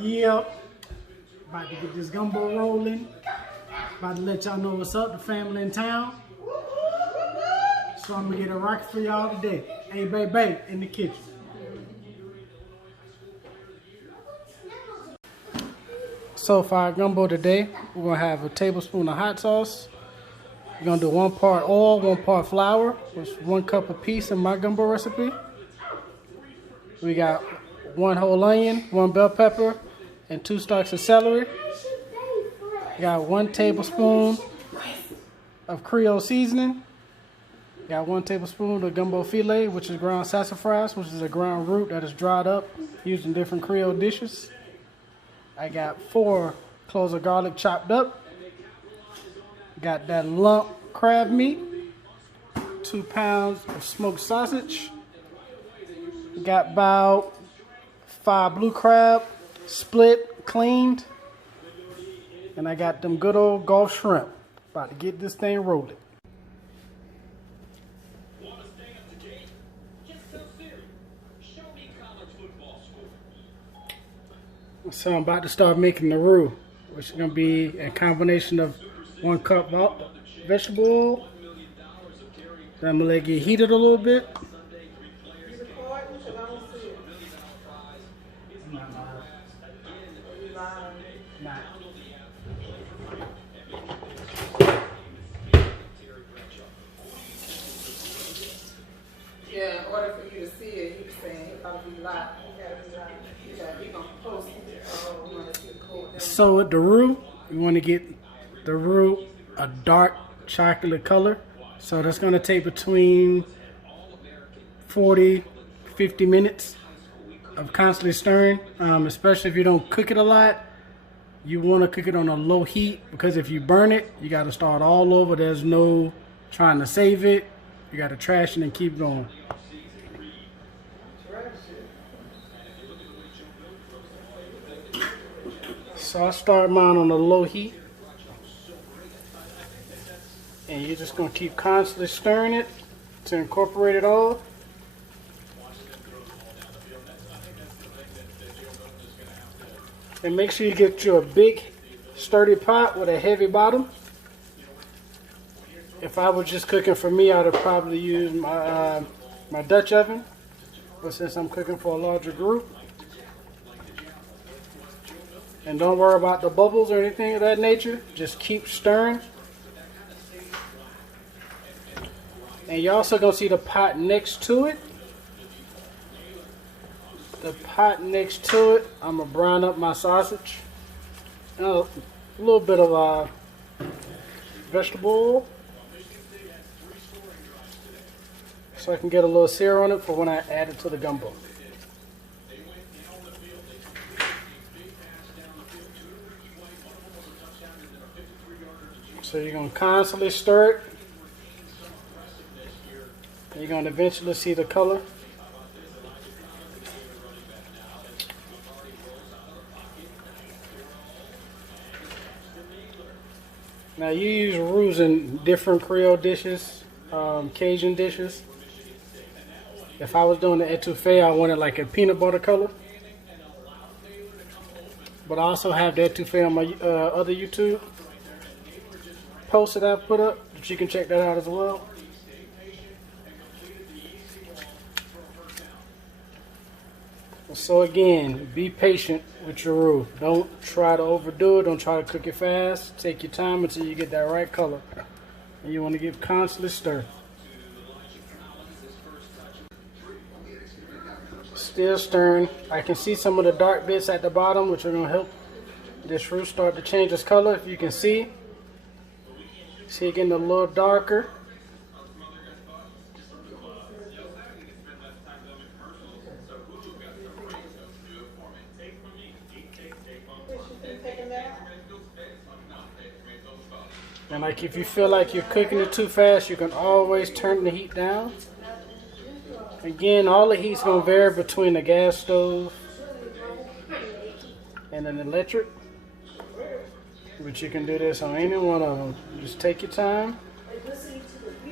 Yep. About to get this gumbo rolling. About to let y'all know what's up, the family in town. So I'm gonna get a rocket for y'all today. Hey, baby, in the kitchen. So for our gumbo today, we're gonna have a tablespoon of hot sauce. We're gonna do 1 part oil, 1 part flour, which is 1 cup apiece in my gumbo recipe. We got 1 whole onion, 1 bell pepper, and 2 stalks of celery. We got 1 tablespoon of Creole seasoning. We got 1 tablespoon of gumbo filet, which is ground sassafras, which is a ground root that is dried up used in different Creole dishes. I got 4 cloves of garlic chopped up. Got that lump crab meat. 2 pounds of smoked sausage. Got about 5 blue crab, split, cleaned. And I got them good old Gulf shrimp. About to get this thing rolling. So I'm about to start making the roux, which is going to be a combination of 1 cup vegetable oil. Then I'm going to let it get heated a little bit. Yeah, in order for you to see it, he was saying he gotta be live. He gotta be live. He gonna post it. So with the roux, you want to get the roux a dark chocolate color. So that's going to take between 40-50 minutes of constantly stirring, especially if you don't cook it a lot. You want to cook it on a low heat, because if you burn it, you got to start all over. There's no trying to save it. You got to trash it and keep going. So I start mine on a low heat, and you're just going to keep constantly stirring it to incorporate it all. And make sure you get you a big sturdy pot with a heavy bottom. If I was just cooking for me, I'd have probably used my my Dutch oven, but since I'm cooking for a larger group. And don't worry about the bubbles or anything of that nature. Just keep stirring. And you're also going to see the pot next to it. The pot next to it, I'm going to brown up my sausage. And a little bit of vegetable oil. So I can get a little sear on it for when I add it to the gumbo. So you're going to constantly stir it. And you're going to eventually see the color. Now you use roux in different Creole dishes, Cajun dishes. If I was doing the etouffee, I wanted like a peanut butter color. But I also have the etouffee on my other YouTube post that I've put up, but you can check that out as well. So again, be patient with your roux. Don't try to overdo it. Don't try to cook it fast. Take your time until you get that right color. And you want to give constantly stir. Still stirring. I can see some of the dark bits at the bottom, which are going to help this roux start to change its color. If you can see it getting a little darker. And like if you feel like you're cooking it too fast, you can always turn the heat down. Again, all the heat's going to vary between the gas stove and an electric. But you can do this on any one of them. Just take your time.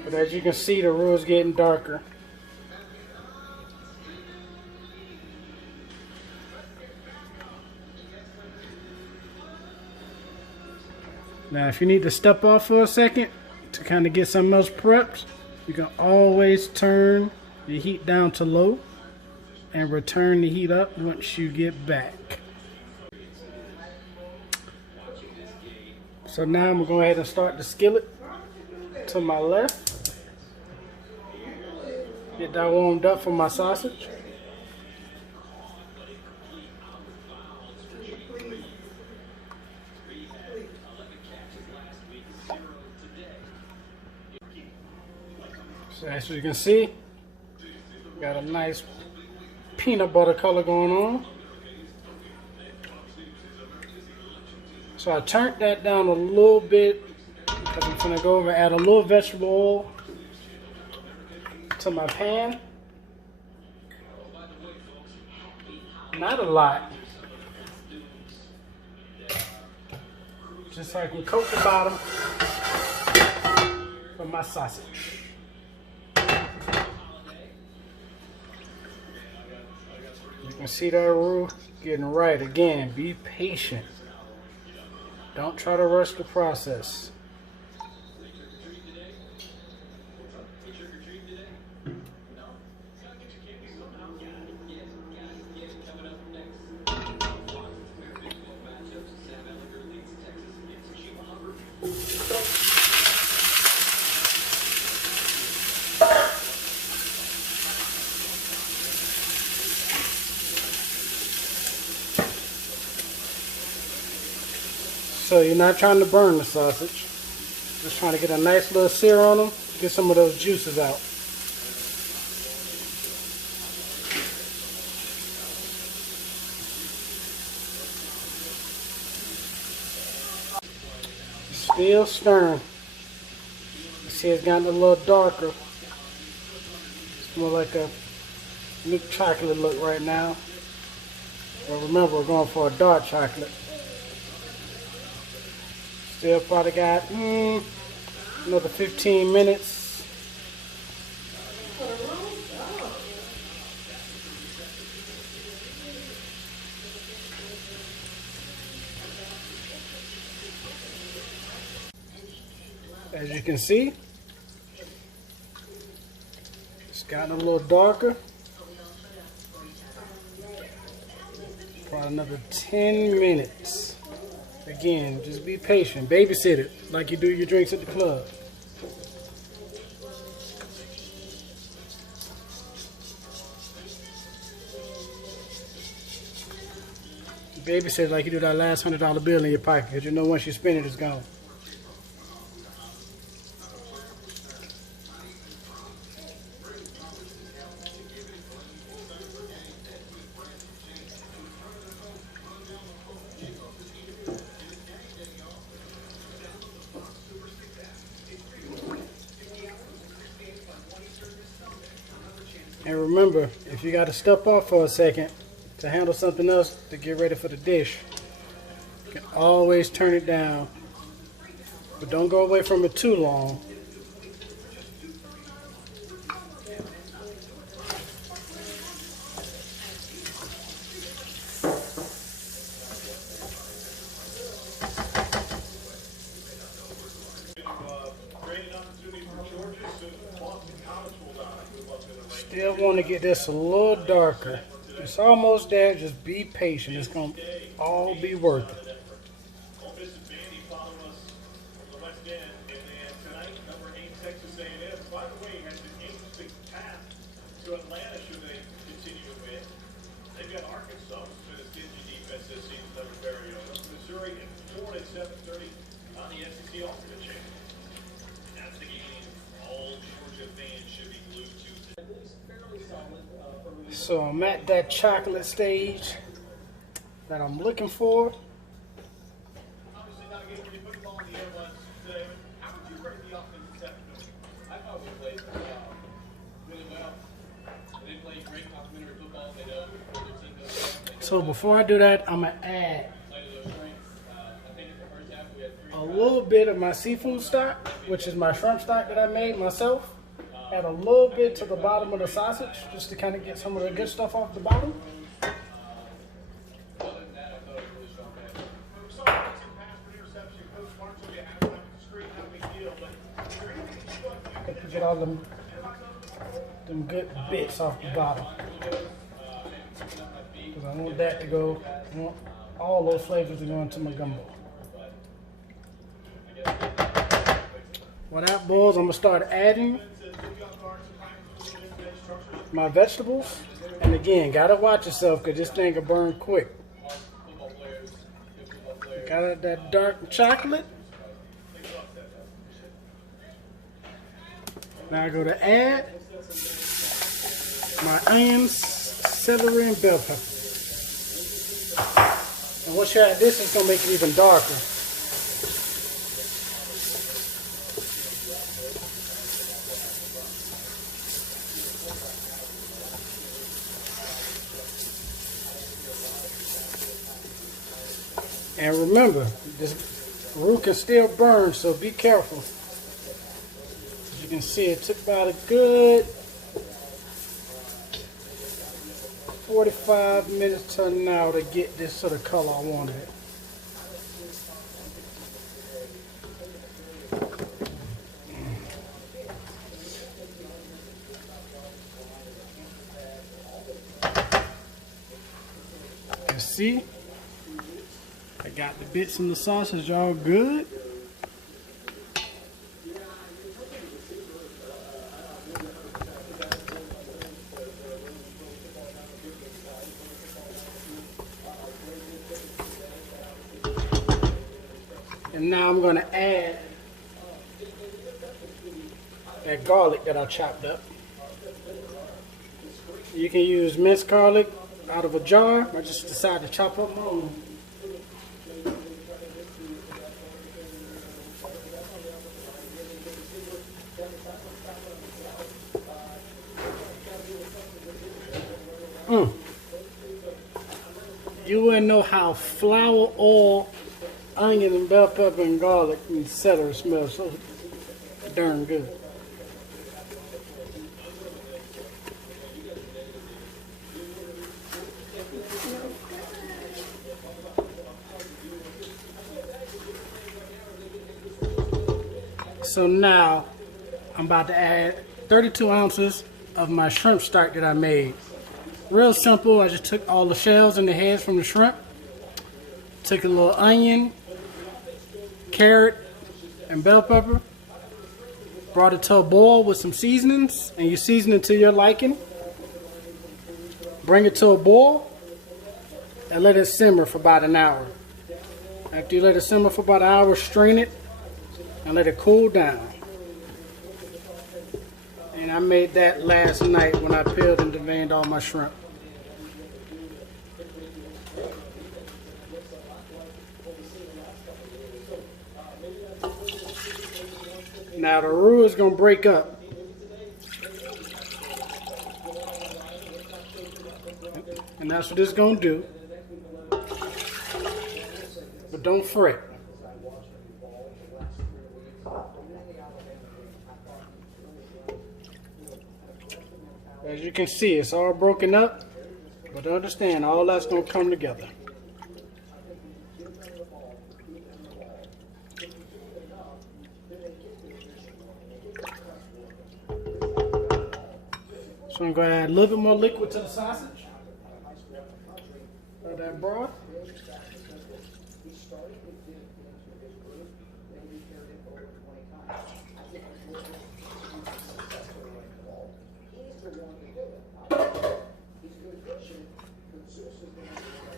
But as you can see, the roux is getting darker. Now, if you need to step off for a second to kind of get something else prepped, you can always turn the heat down to low and return the heat up once you get back. So now I'm going to go ahead and start the skillet to my left. Get that warmed up for my sausage. So as you can see, got a nice peanut butter color going on. So I turned that down a little bit because I'm going to go over and add a little vegetable oil to my pan. Not a lot. Just so I can coat the bottom of my sausage. You can see that roux getting right. Again, be patient. Don't try to rush the process. So you're not trying to burn the sausage, just trying to get a nice little sear on them, get some of those juices out. Still stirring. You see it's gotten a little darker. It's more like a milk chocolate look right now. But remember, we're going for a dark chocolate. Still probably got another 15 minutes. As you can see, it's gotten a little darker. Probably another 10 minutes. Again, just be patient. Babysit it like you do your drinks at the club. Babysit it like you do that last $100 bill in your pocket, because you know once you spend it, it's gone. And remember, if you got to step off for a second to handle something else to get ready for the dish, you can always turn it down. But don't go away from it too long. Still want to get this a little darker. It's almost there. Just be patient. It's going to all be worth it. So I'm at that chocolate stage that I'm looking for. So before I do that, I'm going to add a little bit of my seafood stock, which is my shrimp stock that I made myself. Add a little bit to the bottom of the sausage, just to kind of get some of the good stuff off the bottom. all them good bits off the bottom. Because I want that to go, I want all those flavors to go into my gumbo. When that boils, I'm going to start adding my vegetables. And again, gotta watch yourself because this thing will burn quick. Got that dark chocolate. Now I go to add my onions, celery, and bell pepper. And once you add this, it's going to make it even darker. And remember, this roux can still burn, so be careful. As you can see, it took about a good 45 minutes to an hour to get this sort of color I wanted it. You can see, I got the bits in the sausage all good. And now I'm going to add that garlic that I chopped up. You can use minced garlic out of a jar. I just decided to chop up my own. You wouldn't know how flour, oil, onion, and bell pepper, and garlic and celery smell so darn good. So now I'm about to add 32 ounces of my shrimp stock that I made. Real simple. I just took all the shells and the heads from the shrimp, took a little onion, carrot, and bell pepper, brought it to a boil with some seasonings, and you season it to your liking. Bring it to a boil and let it simmer for about an hour. After you let it simmer for about an hour, strain it and let it cool down. And I made that last night when I peeled and deveined all my shrimp. Now the roux is going to break up. And that's what it's going to do. But don't fret. As you can see, it's all broken up, but understand, all that's going to come together. So I'm going to add a little bit more liquid to the sausage. Or that broth.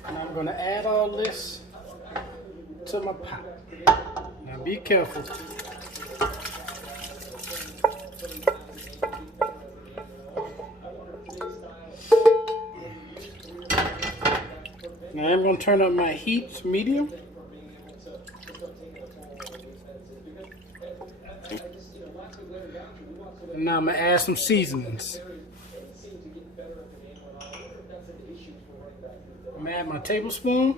And I'm going to add all this to my pot. Now be careful. Now I'm going to turn up my heat to medium. And now I'm going to add some seasonings. I'm going to add my tablespoon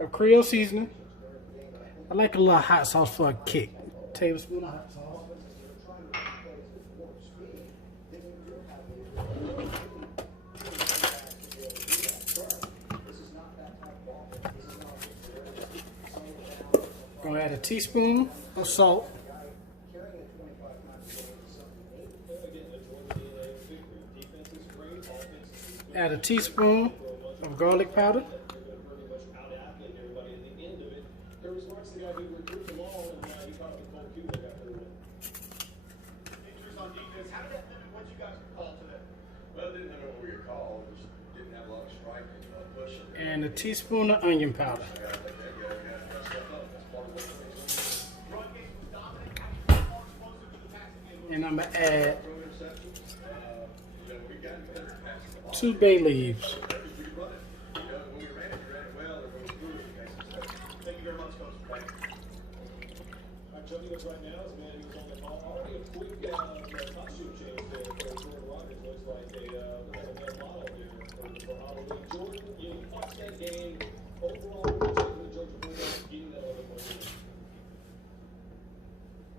of Creole seasoning. I like a little hot sauce for a kick. Tablespoon of hot sauce. Gonna add a teaspoon of salt. Add a teaspoon of garlic powder. And a teaspoon of onion powder. And I'm gonna add 2 bay leaves.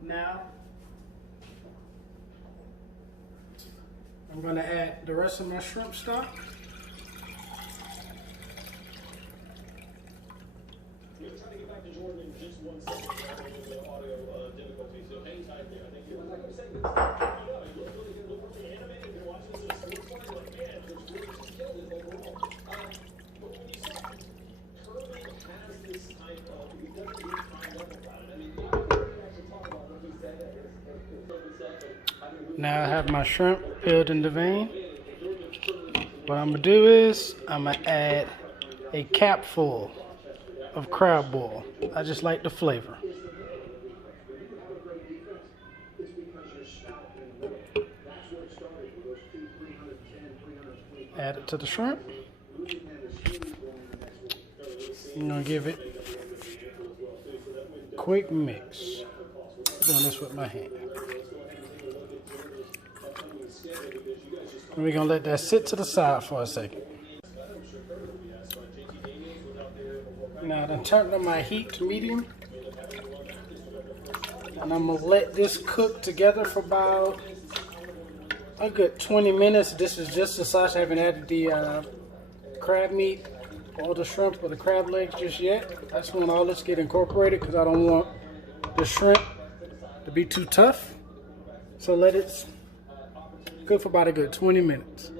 Now, I'm going to add the rest of my shrimp stock. We're going to try to get back to Jordan in just 1 second. We have a little bit of audio difficulty, so hang tight there. I think you're like I'm saying, it looked really good, looked really animated. If you're watching this at a sports bar, you're like, man, Coach Jordan just killed it overall. But when you saw Kirby has this type of, he doesn't get primed up about it. I mean, we actually talk about what he said that Now I have my shrimp peeled in the vein. What I'm going to do is I'm going to add a capful of crab oil. I just like the flavor. Add it to the shrimp. I'm going to give it a quick mix. I'm doing this with my hand. And we're going to let that sit to the side for a second. Now I done turned on my heat to medium. And I'm going to let this cook together for about a good 20 minutes. This is just the sauce. I haven't added the crab meat or the shrimp or the crab legs just yet. That's when all this get incorporated because I don't want the shrimp to be too tough. So let it cook for about a good 20 minutes.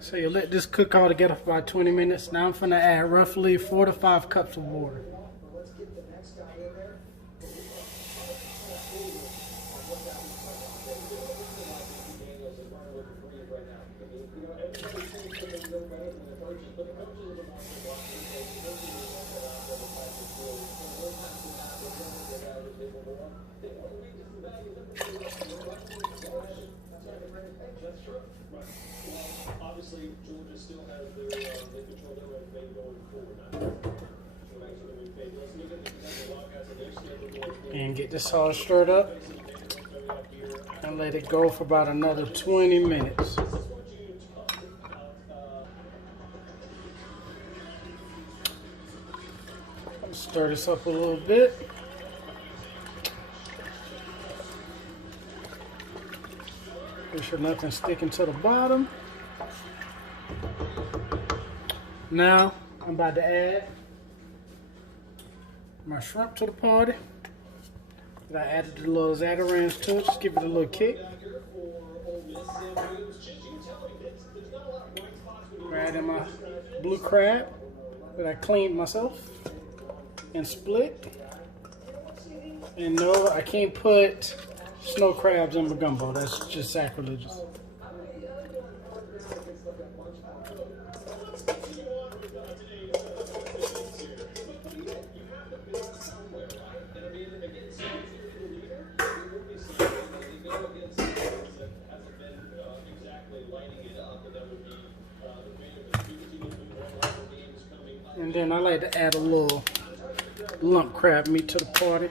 So you let this cook all together for about 20 minutes. Now I'm going to add roughly 4 to 5 cups of water. Obviously, Georgia still has their they control their own fate going forward. And get this all stirred up and let it go for about another 20 minutes. Stir this up a little bit. Make sure nothing's sticking to the bottom. Now I'm about to add my shrimp to the party. I added the little zatarans to it, just give it a little kick. I'm adding my blue crab that I cleaned myself and split. And no, I can't put snow crabs in my gumbo. That's just sacrilegious. And then I like to add a little lump crab meat to the party.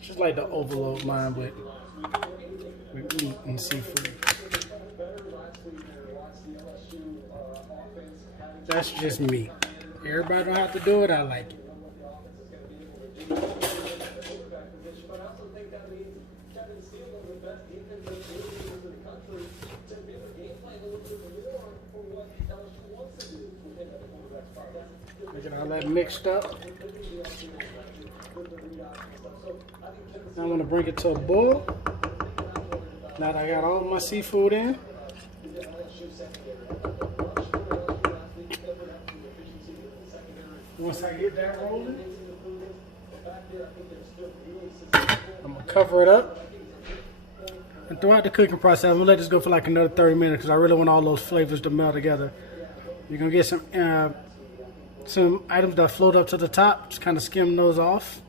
Just like to overload mine with meat and seafood. That's just me. Everybody don't have to do it. I like it. Get all that mixed up. Now I'm gonna bring it to a boil. Now that I got all my seafood in. Once I get that rolling, I'm gonna cover it up. And throughout the cooking process, I'm gonna let this go for like another 30 minutes because I really want all those flavors to meld together. You're gonna get some items that float up to the top. Just kind of skim those off.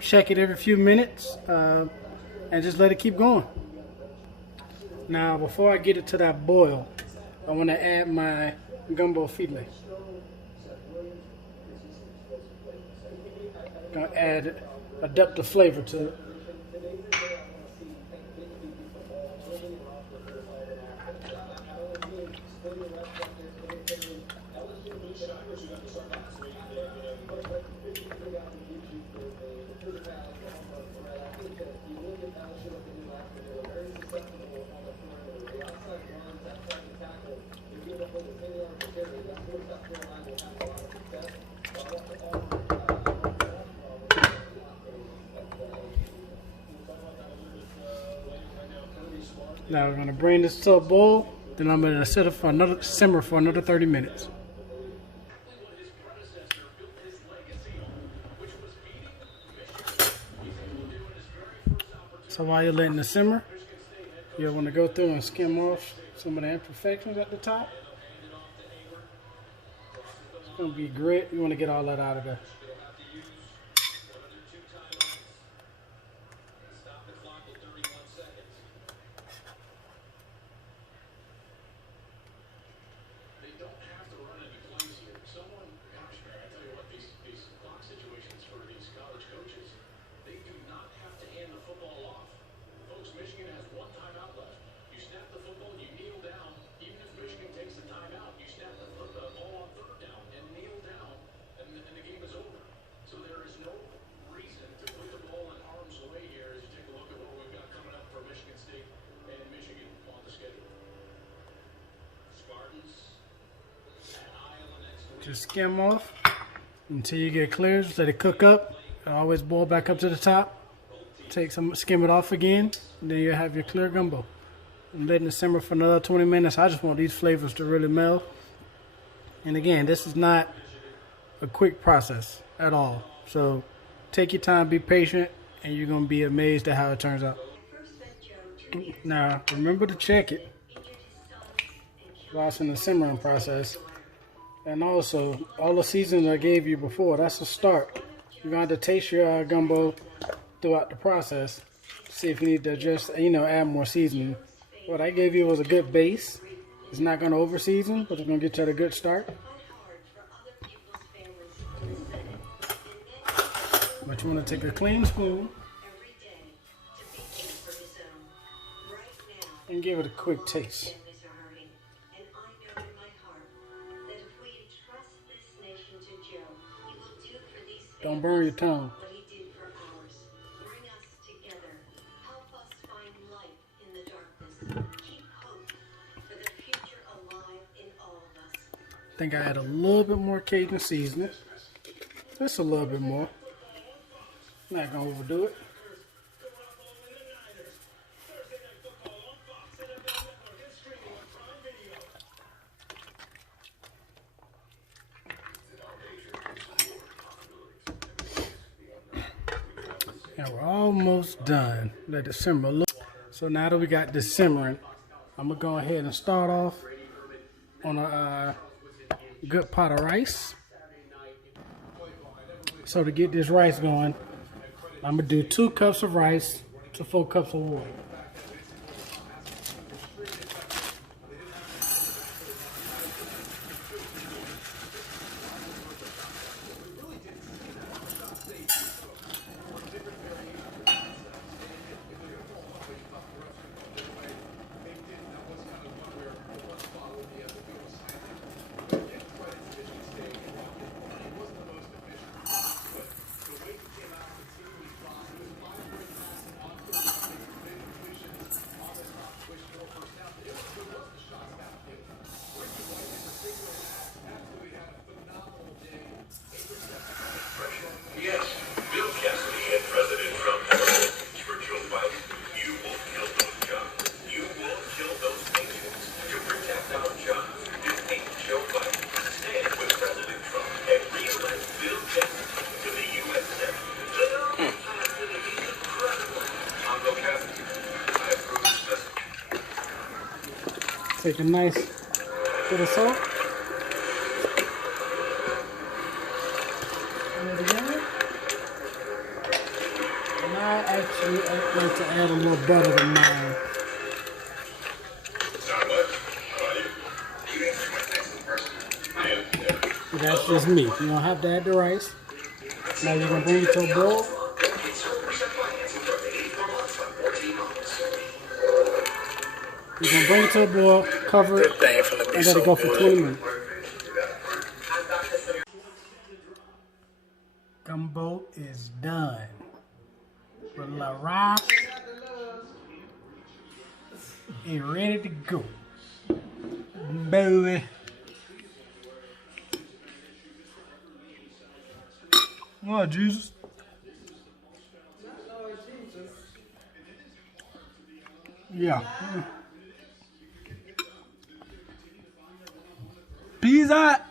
Check it every few minutes and just let it keep going. Now, before I get it to that boil, I want to add my gumbo filet. Gonna add a depth of flavor to it. Now we're gonna bring this to a boil. Then I'm gonna set it for another simmer for another 30 minutes. So while you're letting it simmer, you'll want to go through and skim off some of the imperfections at the top. It's gonna be grit. You want to get all that out of there. Just skim off until you get clear. Just let it cook up. Always boil back up to the top. Skim it off again, and then you have your clear gumbo. I'm letting it simmer for another 20 minutes. I just want these flavors to really meld. And again, this is not a quick process at all. So take your time, be patient, and you're gonna be amazed at how it turns out. Now, remember to check it while it's in the simmering process. And also, all the seasoning I gave you before, that's a start. You're going to have to taste your gumbo throughout the process. See if you need to just, add more seasoning. What I gave you was a good base. It's not going to over season, but it's going to get you at a good start. But you want to take a clean spoon and give it a quick taste. Don't burn your tongue. I think I add a little bit more Cajun seasoning. Just a little bit more. Not gonna overdo it. And we're almost done. Let it simmer a little. So now that we got this simmering, I'm gonna go ahead and start off on a good pot of rice. So to get this rice going, I'm gonna do 2 cups of rice to 4 cups of water. Take a nice bit of salt. And again. And I actually like to add a little butter to mine. But that's just me. You don't have to add the rice. Now you're going to bring it to a boil. You're going to bring it to a boil, cover it, and let it go for 20 minutes. Gumbo is done. With la rice is ready to go. Boy. Oh, Jesus. Yeah. Peace out.